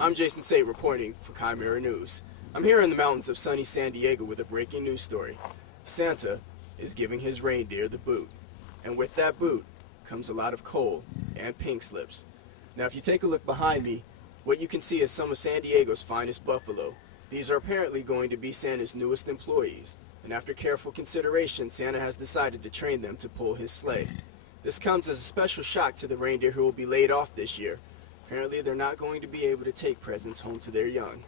I'm Jason Sate reporting for Chimera News. I'm here in the mountains of sunny San Diego with a breaking news story. Santa is giving his reindeer the boot. And with that boot comes a lot of coal and pink slips. Now if you take a look behind me, what you can see is some of San Diego's finest buffalo. These are apparently going to be Santa's newest employees. And after careful consideration, Santa has decided to train them to pull his sleigh. This comes as a special shock to the reindeer who will be laid off this year. Apparently they're not going to be able to take presents home to their young.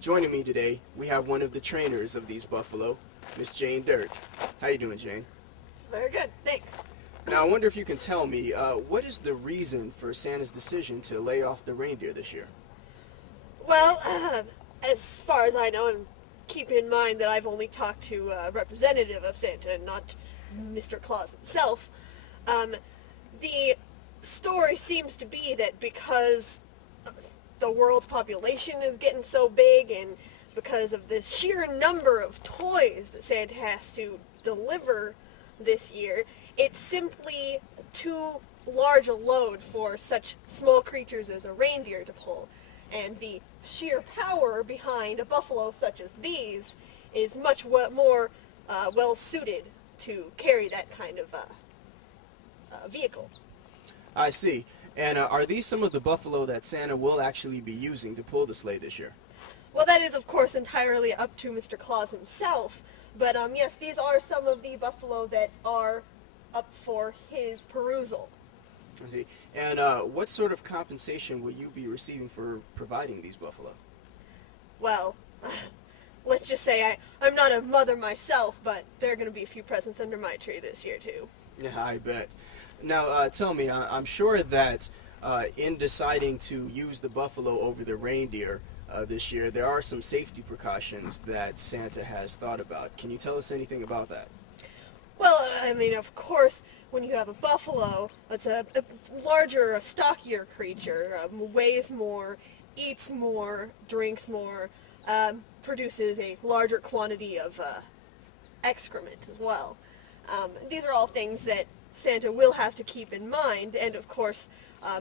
Joining me today, we have one of the trainers of these buffalo, Miss Jane Dirt. How you doing, Jane? Very good, thanks. Now I wonder if you can tell me, what is the reason for Santa's decision to lay off the reindeer this year? Well, as far as I know, and keep in mind that I've only talked to a representative of Santa and not Mr. Claus himself, the story seems to be that because the world's population is getting so big and because of the sheer number of toys that Santa has to deliver this year, it's simply too large a load for such small creatures as a reindeer to pull. And the sheer power behind a buffalo such as these is much more well suited to carry that kind of vehicle. I see. And are these some of the buffalo that Santa will actually be using to pull the sleigh this year? Well, that is, of course, entirely up to Mr. Claus himself. But, yes, these are some of the buffalo that are up for his perusal. I see. And what sort of compensation will you be receiving for providing these buffalo? Well, let's just say I'm not a mother myself, but there are going to be a few presents under my tree this year, too. Yeah, I bet. Now, tell me, I'm sure that in deciding to use the buffalo over the reindeer this year, there are some safety precautions that Santa has thought about. Can you tell us anything about that? Well, I mean, of course, when you have a buffalo, it's a larger, a stockier creature, weighs more, eats more, drinks more, produces a larger quantity of excrement as well. These are all things that Santa will have to keep in mind, and of course,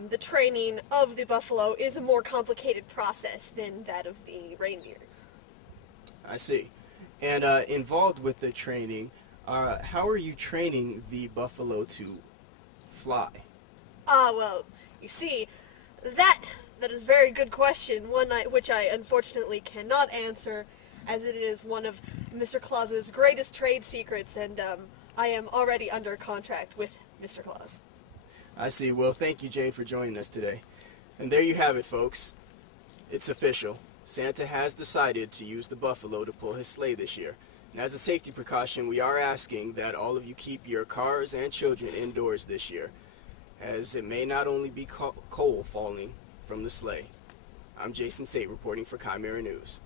the training of the buffalo is a more complicated process than that of the reindeer. I see. And involved with the training, how are you training the buffalo to fly? Well, you see, that is a very good question, which I unfortunately cannot answer, as it is one of Mr. Claus's greatest trade secrets, and I am already under contract with Mr. Claus. I see. Well, thank you, Jane, for joining us today. And there you have it, folks. It's official. Santa has decided to use the buffalo to pull his sleigh this year. And as a safety precaution, we are asking that all of you keep your cars and children indoors this year, as it may not only be coal falling from the sleigh. I'm Jason Sate reporting for Chimera News.